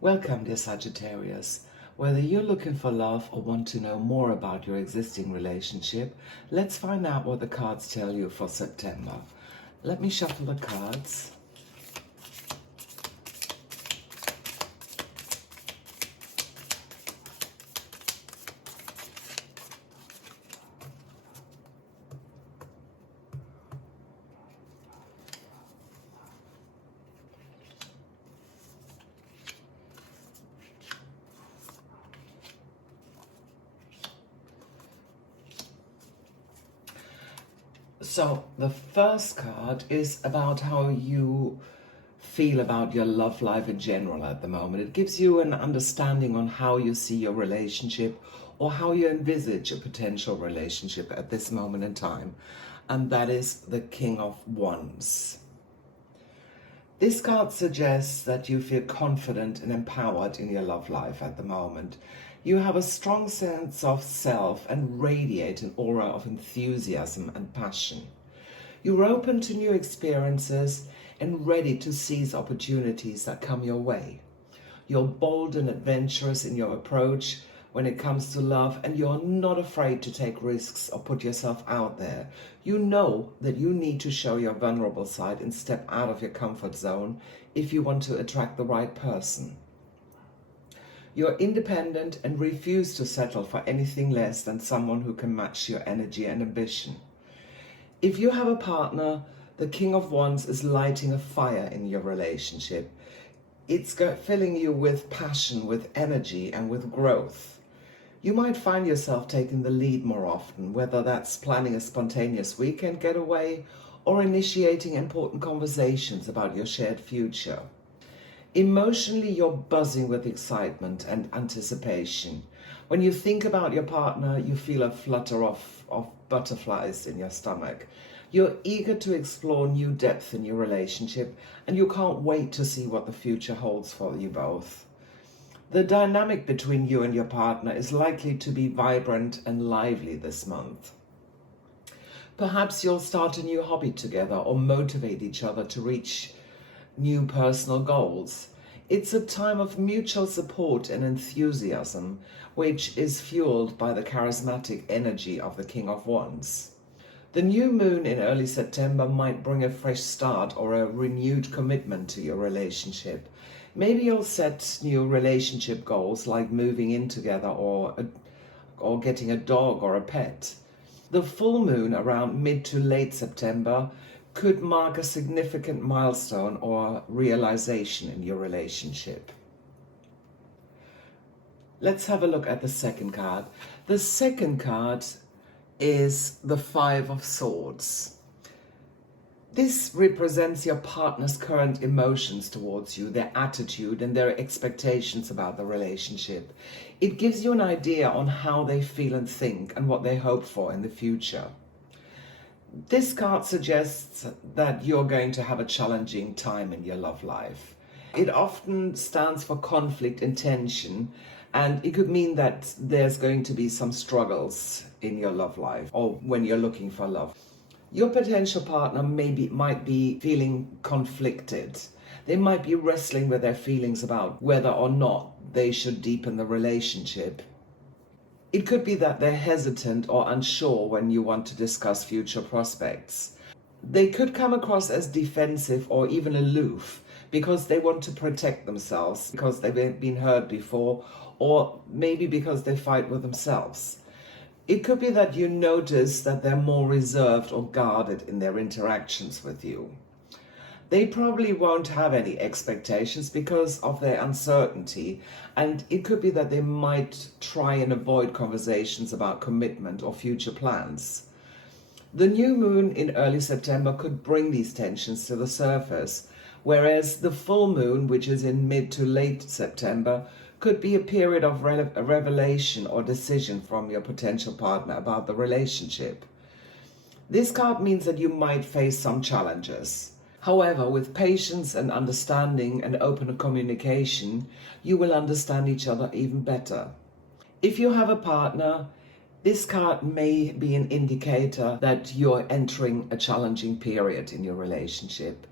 Welcome, dear Sagittarius. Whether you're looking for love or want to know more about your existing relationship, let's find out what the cards tell you for September. Let me shuffle the cards. So the first card is about how you feel about your love life in general at the moment. It gives you an understanding on how you see your relationship or how you envisage a potential relationship at this moment in time. And that is the King of Wands. This card suggests that you feel confident and empowered in your love life at the moment. You have a strong sense of self and radiate an aura of enthusiasm and passion. You're open to new experiences and ready to seize opportunities that come your way. You're bold and adventurous in your approach when it comes to love, and you're not afraid to take risks or put yourself out there. You know that you need to show your vulnerable side and step out of your comfort zone if you want to attract the right person. You're independent and refuse to settle for anything less than someone who can match your energy and ambition. If you have a partner, the King of Wands is lighting a fire in your relationship. It's filling you with passion, with energy, and with growth. You might find yourself taking the lead more often, whether that's planning a spontaneous weekend getaway or initiating important conversations about your shared future. Emotionally, you're buzzing with excitement and anticipation. When you think about your partner, you feel a flutter of butterflies in your stomach. You're eager to explore new depth in your relationship, and you can't wait to see what the future holds for you both. The dynamic between you and your partner is likely to be vibrant and lively this month. Perhaps you'll start a new hobby together or motivate each other to reach new personal goals. It's a time of mutual support and enthusiasm, which is fueled by the charismatic energy of the King of Wands. The new moon in early September might bring a fresh start or a renewed commitment to your relationship. Maybe you'll set new relationship goals like moving in together or getting a dog or a pet. The full moon around mid to late September could mark a significant milestone or realization in your relationship. Let's have a look at the second card. The second card is the Five of Swords. This represents your partner's current emotions towards you, their attitude and their expectations about the relationship. It gives you an idea on how they feel and think and what they hope for in the future. This card suggests that you're going to have a challenging time in your love life. It often stands for conflict and tension, and it could mean that there's going to be some struggles in your love life or when you're looking for love. Your potential partner might be feeling conflicted. They might be wrestling with their feelings about whether or not they should deepen the relationship. It could be that they're hesitant or unsure when you want to discuss future prospects. They could come across as defensive or even aloof because they want to protect themselves, because they've been hurt before, or maybe because they fight with themselves. It could be that you notice that they're more reserved or guarded in their interactions with you. They probably won't have any expectations because of their uncertainty, and it could be that they might try and avoid conversations about commitment or future plans. The new moon in early September could bring these tensions to the surface, whereas the full moon, which is in mid to late September, could be a period of revelation or decision from your potential partner about the relationship. This card means that you might face some challenges. However, with patience and understanding and open communication, you will understand each other even better. If you have a partner, this card may be an indicator that you're entering a challenging period in your relationship.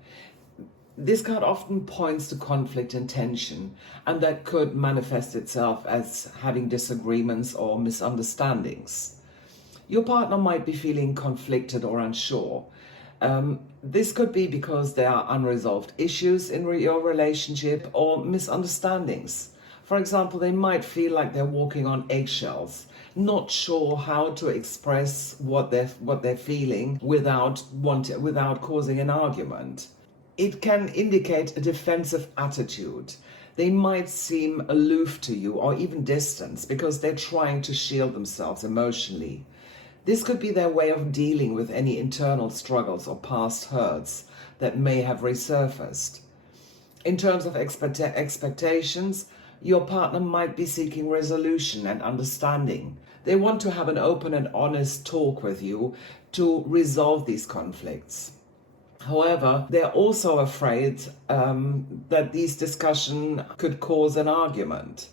This card often points to conflict and tension, and that could manifest itself as having disagreements or misunderstandings. Your partner might be feeling conflicted or unsure. This could be because there are unresolved issues in your relationship or misunderstandings. For example, they might feel like they're walking on eggshells, not sure how to express what they're feeling without causing an argument. It can indicate a defensive attitude. They might seem aloof to you or even distant because they're trying to shield themselves emotionally. This could be their way of dealing with any internal struggles or past hurts that may have resurfaced. In terms of expectations, your partner might be seeking resolution and understanding. They want to have an open and honest talk with you to resolve these conflicts. However, they're also afraid that these discussions could cause an argument.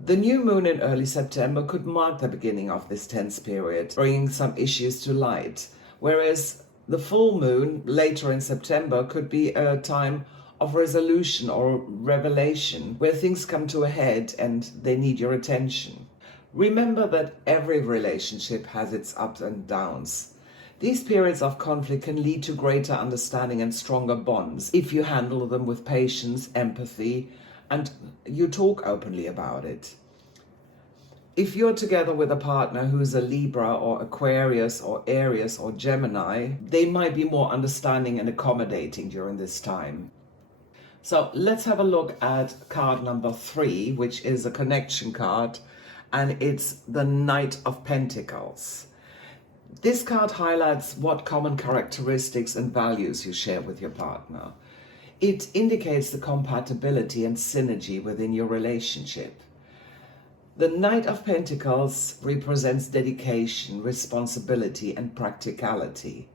The new moon in early September could mark the beginning of this tense period, bringing some issues to light, whereas the full moon later in September could be a time of resolution or revelation where things come to a head and they need your attention. Remember that every relationship has its ups and downs. These periods of conflict can lead to greater understanding and stronger bonds if you handle them with patience, empathy, and you talk openly about it. If you're together with a partner who's a Libra or Aquarius or Aries or Gemini, they might be more understanding and accommodating during this time. So let's have a look at card number 3, which is a connection card, and it's the Knight of Pentacles. This card highlights what common characteristics and values you share with your partner. It indicates the compatibility and synergy within your relationship. The Knight of Pentacles represents dedication, responsibility, and practicality.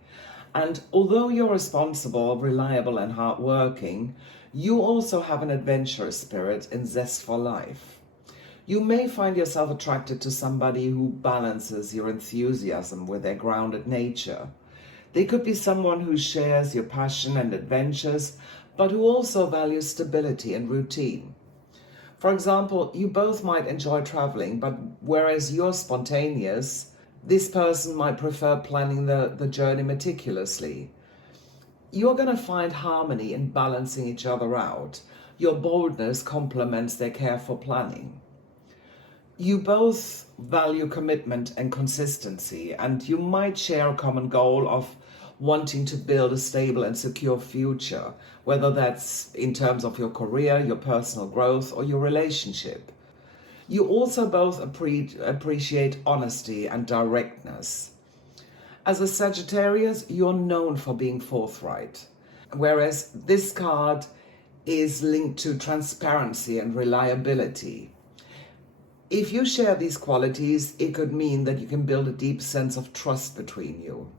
And although you're responsible, reliable, and hardworking, you also have an adventurous spirit and zest for life. You may find yourself attracted to somebody who balances your enthusiasm with their grounded nature. They could be someone who shares your passion and adventures, but who also values stability and routine. For example, you both might enjoy traveling, but whereas you're spontaneous, this person might prefer planning the journey meticulously. You're going to find harmony in balancing each other out. Your boldness complements their careful planning. You both value commitment and consistency, and you might share a common goal of wanting to build a stable and secure future, whether that's in terms of your career, your personal growth, or your relationship. You also both appreciate honesty and directness. As a Sagittarius, you're known for being forthright, whereas this card is linked to transparency and reliability. If you share these qualities, it could mean that you can build a deep sense of trust between you.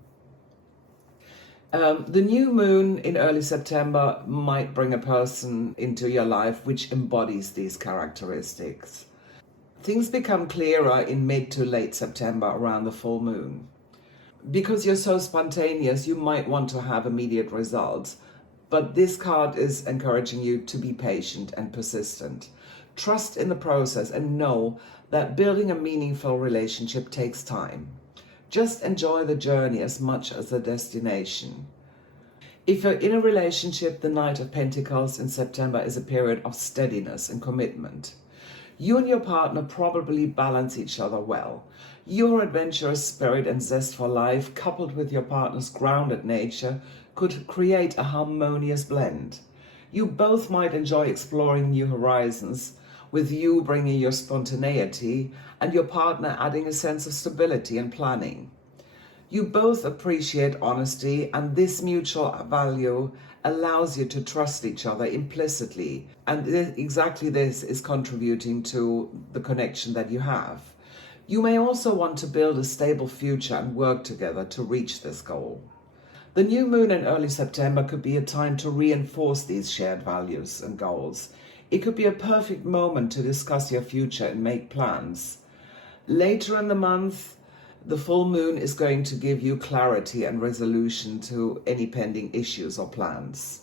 The new moon in early September might bring a person into your life which embodies these characteristics. Things become clearer in mid to late September around the full moon. Because you're so spontaneous, you might want to have immediate results, but this card is encouraging you to be patient and persistent. Trust in the process and know that building a meaningful relationship takes time. Just enjoy the journey as much as the destination. If you're in a relationship, the Knight of Pentacles in September is a period of steadiness and commitment. You and your partner probably balance each other well. Your adventurous spirit and zest for life, coupled with your partner's grounded nature, could create a harmonious blend. You both might enjoy exploring new horizons, with you bringing your spontaneity and your partner adding a sense of stability and planning. You both appreciate honesty, and this mutual value allows you to trust each other implicitly, and exactly this is contributing to the connection that you have. You may also want to build a stable future and work together to reach this goal. The new moon in early September could be a time to reinforce these shared values and goals. It could be a perfect moment to discuss your future and make plans. Later in the month, the full moon is going to give you clarity and resolution to any pending issues or plans.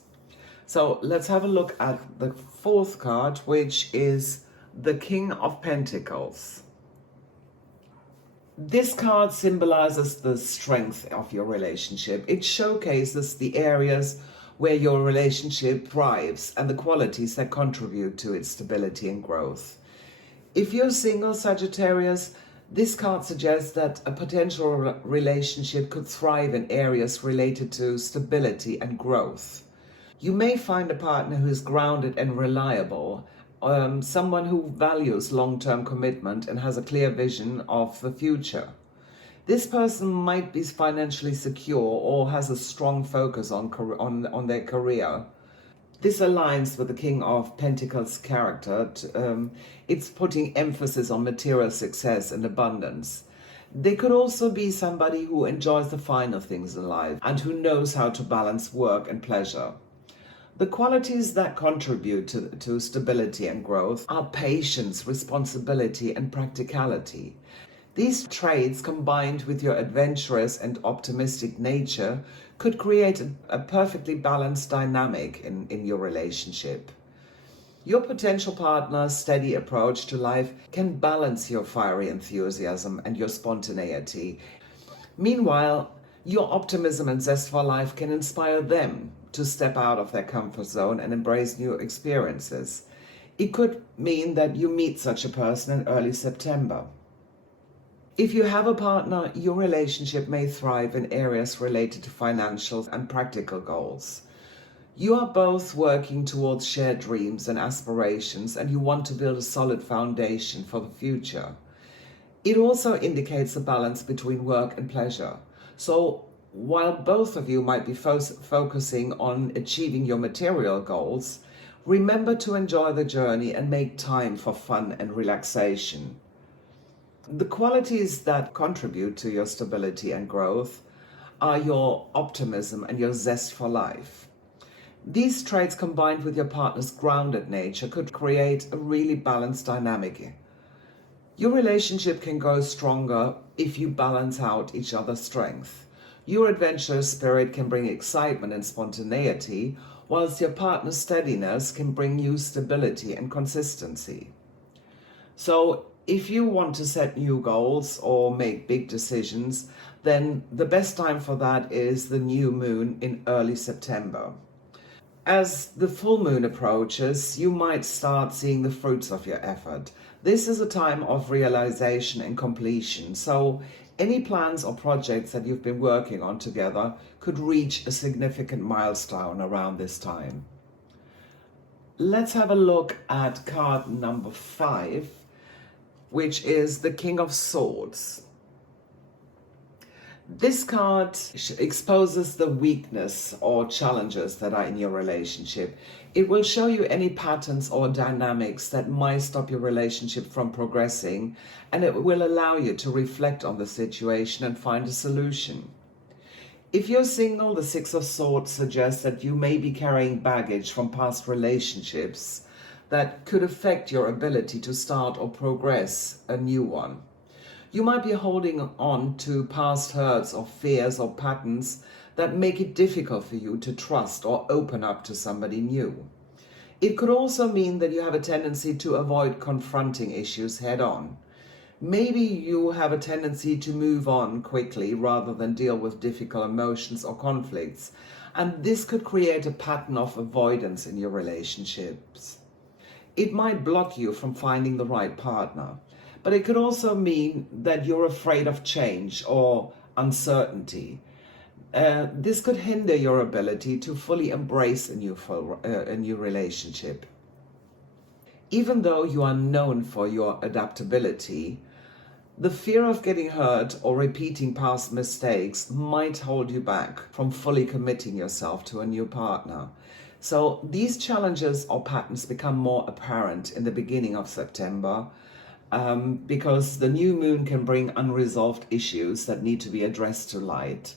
So let's have a look at the fourth card, which is the King of Pentacles. This card symbolizes the strength of your relationship. It showcases the areas where your relationship thrives and the qualities that contribute to its stability and growth. If you're single, Sagittarius, this card suggests that a potential relationship could thrive in areas related to stability and growth. You may find a partner who is grounded and reliable, someone who values long-term commitment and has a clear vision of the future. This person might be financially secure or has a strong focus on their career. This aligns with the King of Pentacles character. It's putting emphasis on material success and abundance. They could also be somebody who enjoys the finer things in life and who knows how to balance work and pleasure. The qualities that contribute to stability and growth are patience, responsibility, and practicality. These traits, combined with your adventurous and optimistic nature, could create a perfectly balanced dynamic in your relationship. Your potential partner's steady approach to life can balance your fiery enthusiasm and your spontaneity. Meanwhile, your optimism and zest for life can inspire them to step out of their comfort zone and embrace new experiences. It could mean that you meet such a person in early September. If you have a partner, your relationship may thrive in areas related to financial and practical goals. You are both working towards shared dreams and aspirations, and you want to build a solid foundation for the future. It also indicates a balance between work and pleasure. So while both of you might be focusing on achieving your material goals, remember to enjoy the journey and make time for fun and relaxation. The qualities that contribute to your stability and growth are your optimism and your zest for life. These traits combined with your partner's grounded nature could create a really balanced dynamic. Your relationship can grow stronger if you balance out each other's strength. Your adventurous spirit can bring excitement and spontaneity, whilst your partner's steadiness can bring you stability and consistency. So if you want to set new goals or make big decisions, then the best time for that is the new moon in early September. As the full moon approaches, you might start seeing the fruits of your effort. This is a time of realization and completion, so any plans or projects that you've been working on together could reach a significant milestone around this time. Let's have a look at card number 5, which is the King of Swords. This card exposes the weakness or challenges that are in your relationship. It will show you any patterns or dynamics that might stop your relationship from progressing, and it will allow you to reflect on the situation and find a solution. If you're single, the Six of Swords suggests that you may be carrying baggage from past relationships that could affect your ability to start or progress a new one. You might be holding on to past hurts or fears or patterns that make it difficult for you to trust or open up to somebody new. It could also mean that you have a tendency to avoid confronting issues head on. Maybe you have a tendency to move on quickly rather than deal with difficult emotions or conflicts, and this could create a pattern of avoidance in your relationships. It might block you from finding the right partner, but it could also mean that you're afraid of change or uncertainty. This could hinder your ability to fully embrace a new relationship. Even though you are known for your adaptability, the fear of getting hurt or repeating past mistakes might hold you back from fully committing yourself to a new partner. So these challenges or patterns become more apparent in the beginning of September, because the new moon can bring unresolved issues that need to be addressed to light.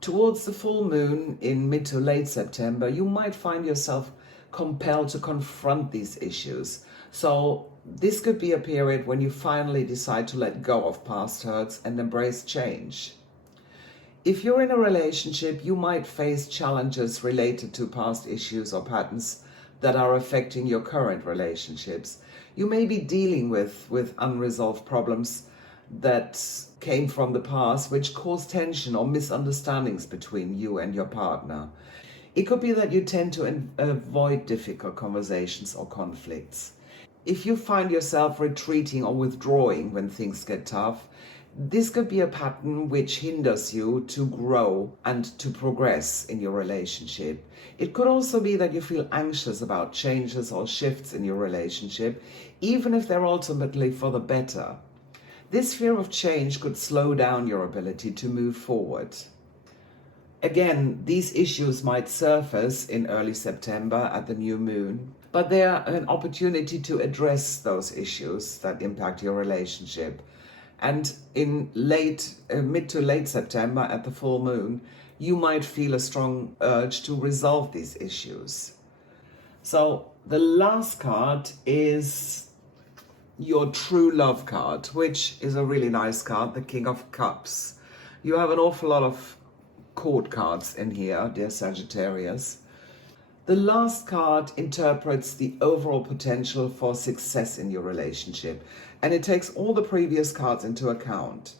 Towards the full moon in mid to late September, you might find yourself compelled to confront these issues. So this could be a period when you finally decide to let go of past hurts and embrace change. If you're in a relationship, you might face challenges related to past issues or patterns that are affecting your current relationships. You may be dealing with unresolved problems that came from the past, which cause tension or misunderstandings between you and your partner. It could be that you tend to avoid difficult conversations or conflicts. If you find yourself retreating or withdrawing when things get tough, this could be a pattern which hinders you to grow and to progress in your relationship. It could also be that you feel anxious about changes or shifts in your relationship, even if they're ultimately for the better. This fear of change could slow down your ability to move forward. Again, these issues might surface in early September at the new moon, but they are an opportunity to address those issues that impact your relationship. And in mid to late September at the full moon, you might feel a strong urge to resolve these issues. So the last card is your true love card, which is a really nice card, the King of Cups. You have an awful lot of court cards in here, dear Sagittarius. The last card interprets the overall potential for success in your relationship, and it takes all the previous cards into account.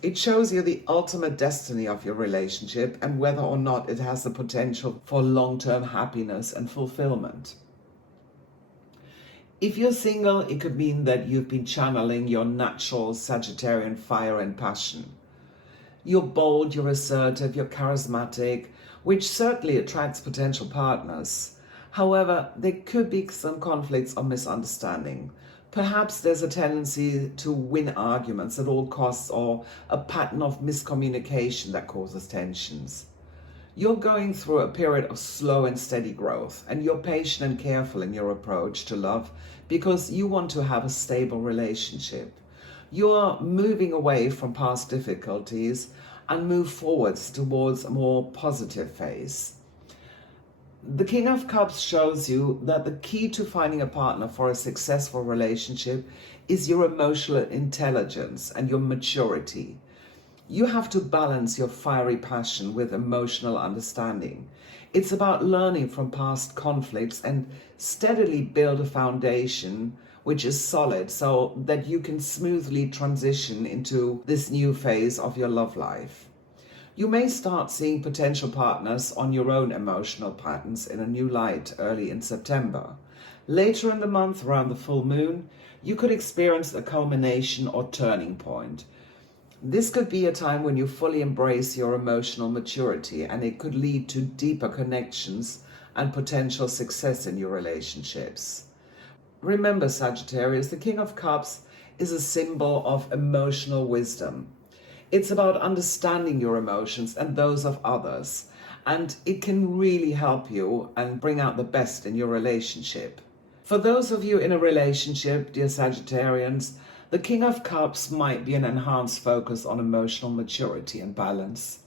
It shows you the ultimate destiny of your relationship and whether or not it has the potential for long-term happiness and fulfillment. If you're single, it could mean that you've been channeling your natural Sagittarian fire and passion. You're bold, you're assertive, you're charismatic, which certainly attracts potential partners. However, there could be some conflicts or misunderstanding. Perhaps there's a tendency to win arguments at all costs or a pattern of miscommunication that causes tensions. You're going through a period of slow and steady growth, and you're patient and careful in your approach to love because you want to have a stable relationship. You're moving away from past difficulties and move forwards towards a more positive phase. The King of Cups shows you that the key to finding a partner for a successful relationship is your emotional intelligence and your maturity. You have to balance your fiery passion with emotional understanding. It's about learning from past conflicts and steadily build a foundation which is solid so that you can smoothly transition into this new phase of your love life. You may start seeing potential partners on your own emotional patterns in a new light early in September. Later in the month, around the full moon, you could experience a culmination or turning point. This could be a time when you fully embrace your emotional maturity, and it could lead to deeper connections and potential success in your relationships. Remember, Sagittarius, the King of Cups is a symbol of emotional wisdom. It's about understanding your emotions and those of others, and it can really help you and bring out the best in your relationship. For those of you in a relationship, dear Sagittarians, the King of Cups might be an enhanced focus on emotional maturity and balance.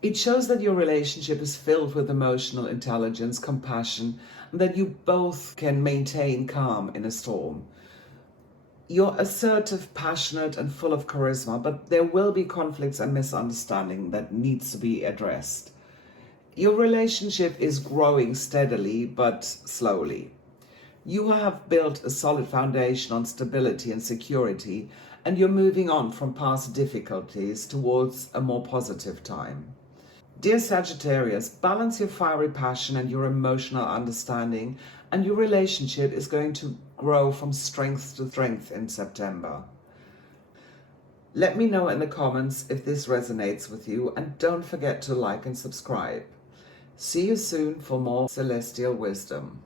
It shows that your relationship is filled with emotional intelligence, compassion, and that you both can maintain calm in a storm. You're assertive, passionate, and full of charisma, but there will be conflicts and misunderstanding that needs to be addressed. Your relationship is growing steadily but slowly. You have built a solid foundation on stability and security, and you're moving on from past difficulties towards a more positive time. Dear Sagittarius, balance your fiery passion and your emotional understanding, and your relationship is going to grow from strength to strength in September. Let me know in the comments if this resonates with you, and don't forget to like and subscribe. See you soon for more celestial wisdom.